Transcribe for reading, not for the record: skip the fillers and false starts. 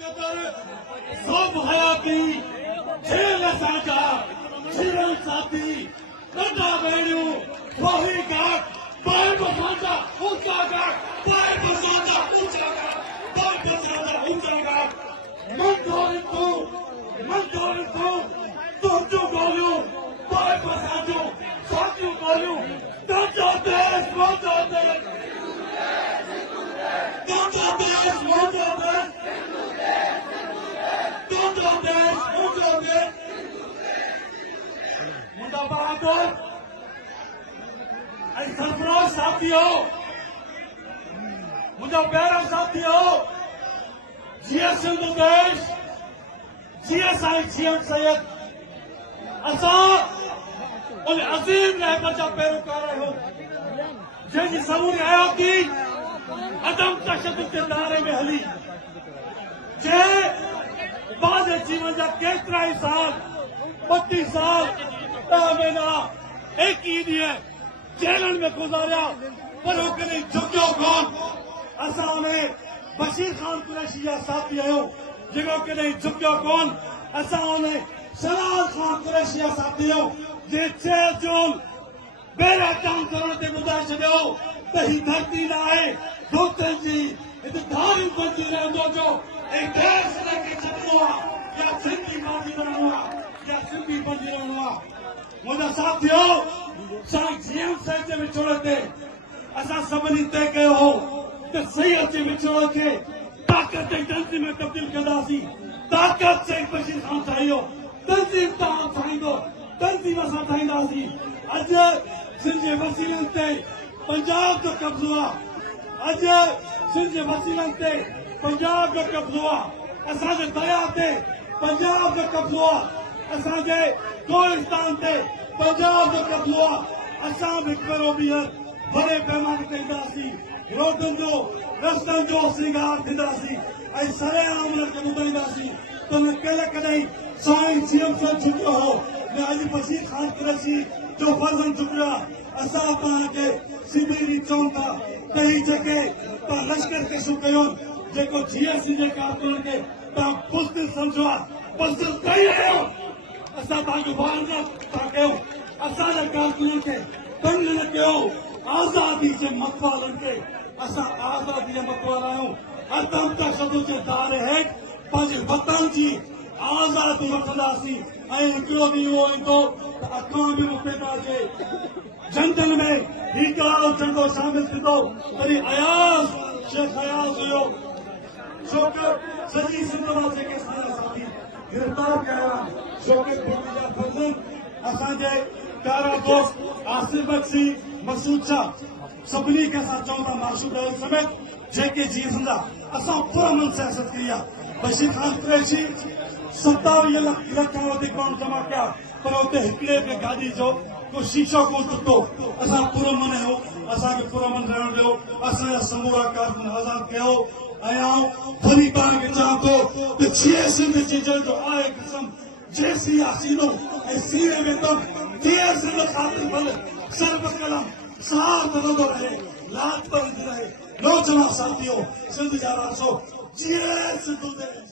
सब हयाती झेल सागा जीवन साथी नंढा भेड़ियूं वही घाट बार बसांजा ऊंचा घाट बार बसांजा ऊंचा घाट बार बसांजा ऊंचा घाट मन धोरी तू तुझो गोलियूं बार बसांजो साथियूं गोलियूं तुझो देश मुंहिंजो देश तुझो देश मुंहिंजो देश तुझो देश मुंहिंजो देश मुंहिंजा बहादुर ऐं सरफराज साथियो मुंहिंजा प्यारा साथियो जीअं सिंध देश जीअं साईं जीअं सैयद असां उन अज़ीम रहमत जा पैरोकार आहियूं जंहिंजी समूरी हयाती अदम तशद्दुद जे दायरे में हली जंहिं बाद जीवन जा केतिरा ई साल 32 साल 10 महीना 21 ॾींहं जेलनि में गुज़ारिया पर हू कॾहिं झुकियो कोन असां में बशीर ख़ान कुरैशी जा साथी आहियूं जेको कॾहिं झुकियो कोन असां उन सलाल ख़ान कुरैशी जा साथी आहियूं जे 6 जून बेड़ा काम करण ते ॿुधाए छॾियो त ही धरती न आहे दोस्तनि जी हिते धारियूं बची रहंदो जो ऐं देश हिनखे छॾिणो आहे या सिंधी बाज़ी रहणो आहे या सिंधी बची रहणो आहे मुंहिंजा साथियो साईं जीएम साईं जे विछोड़े ते असां सभिनी तय कयो हो त सैयद जे विछोड़े खे ताक़त ऐं तंज़ीम में तब्दील कंदासीं ताक़त शेख बशीर ख़ान ठाहियो तंज़ीम तव्हां ठाहींदो तंज़ीम असां ठाहींदासीं अॼु सिंध जे वसीलनि ते पंजाब जो कब्ज़ो आहे अॼु सिंध जे वसीलनि ते पंजाब जो कब्ज़ो आहे असांजे दरिया ते पंजाब जो कब्ज़ो आहे असांजे कोहिस्तान ते पंजाब जो कब्ज़ो आहे असां बि करो ॿीहर वॾे पैमाने ते ईंदासीं रोडनि जो रस्तनि जो श्रंगार थींदासीं ऐं सरेआम उनखे ॿुधाईंदासीं त न कॾहिं साईं जीएम सां झुकियो हो न अॼु बशीर ख़ान कुरैशी जो फर्ज़न झुकियो आहे असां पाण खे सिंधी चऊं था त ही जेके तव्हां लश्कर केसूं कयो जेको जीएससी जे कारकुननि खे तव्हां बुज़दिल सम्झो आहे बुज़दिल कई आहियो असां तव्हांजो वारदात था कयूं असांजे कारकुननि खे तंग न कयो आज़ादी जे मतवालनि खे असां आज़ादी जे मतवाला आहियूं अदम तशद्दुद जे दायरे हेठि पंहिंजे वतन जी आज़ादी वठंदासीं ऐं हिकिड़ो ॾींहुं उहो ईंदो त अखियूं बि पैदा अचे झंडनि में ही कहिड़ो झंडो शामिल थींदो वरी अयाज़ शेख अयाज़ हुयो शौकत सॼी सिंध मां जेके असांजा साथी गिरफ़्तार कया शौकत भुट्टी जा फर्ज़न असांजे प्यारा दोस्त आसिफ बख्शी मसूद शाह सभिनी खे असां चऊं था मासूद अहल समेत जेके जीअं सिंधा असां पुरअमन सियासत कई आहे बशीर ख़ान कुरैशी 27 लख खां वधीक माण्हू जमा कया पर हुते हिकिड़े बि गाॾी जो को शीशो कोन टुटो असां पुरअमन आहियूं असांखे पुरअमन रहण ॾियो असांजा समूरा कारकुन आज़ाद कयो ऐं आउं वरी तव्हांखे चवां थो त जीअं सिंध जी जो आहे क़िस्म जेसी आसीनो ऐं सीरे में दम तीअं सिंध ख़ातिर भल सर्व कलम सार बदलंदो रहे लाजपत रहे नौजवान साथियों सिंध जा रासो जीअं सिंध